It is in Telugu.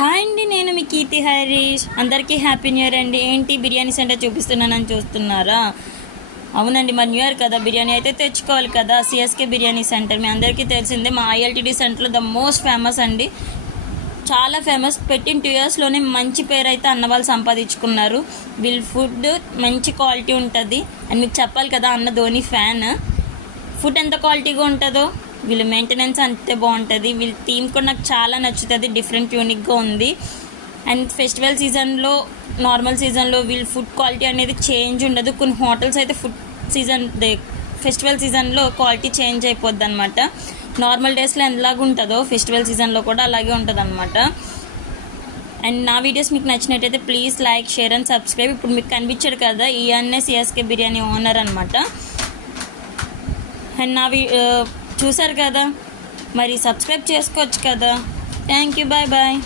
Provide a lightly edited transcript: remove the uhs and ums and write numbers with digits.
హాయ్ అండి, నేను మీ కీర్తి హరీష్. అందరికీ హ్యాపీ న్యూ ఇయర్ అండి. ఏంటి బిర్యానీ సెంటర్ చూపిస్తున్నానని చూస్తున్నారా? అవునండి, మరి న్యూ ఇయర్ కదా, బిర్యానీ అయితే తెచ్చుకోవాలి కదా. సిఎస్కే బిర్యానీ సెంటర్ మీ అందరికీ తెలిసిందే. మా ఐఎల్టీడీ సెంటర్లో ద మోస్ట్ ఫేమస్ అండి, చాలా ఫేమస్. పెట్టిన 2 ఇయర్స్లోనే మంచి పేరు అయితే అన్నవాళ్ళు సంపాదించుకున్నారు. వీళ్ళ ఫుడ్ మంచి క్వాలిటీ ఉంటుంది. అండ్ మీకు చెప్పాలి కదా, అన్న ధోని ఫ్యాన్. ఫుడ్ ఎంత క్వాలిటీగా ఉంటుందో వీళ్ళ మెయింటెనెన్స్ అంతే బాగుంటుంది. వీళ్ళ థీమ్ కూడా నాకు చాలా నచ్చుతుంది, డిఫరెంట్ యూనిక్గా ఉంది. అండ్ ఫెస్టివల్ సీజన్లో, నార్మల్ సీజన్లో వీళ్ళ ఫుడ్ క్వాలిటీ అనేది చేంజ్ ఉండదు. కొన్ని హోటల్స్ అయితే ఫెస్టివల్ సీజన్లో క్వాలిటీ చేంజ్ అయిపోద్ది అనమాట. నార్మల్ డేస్లో ఎలాగ ఉంటుందో ఫెస్టివల్ సీజన్లో కూడా అలాగే ఉంటుంది అనమాట. అండ్ నా వీడియోస్ మీకు నచ్చినట్టయితే please like, share and subscribe. ఇప్పుడు మీకు కనిపించాడు కదా, ఈయన్నే సిఎస్కే బిర్యానీ ఓనర్ అనమాట. అండ్ చూసారు కదా, మరి సబ్స్క్రైబ్ చేసుకోవచ్చు కదా. Thank you, bye bye.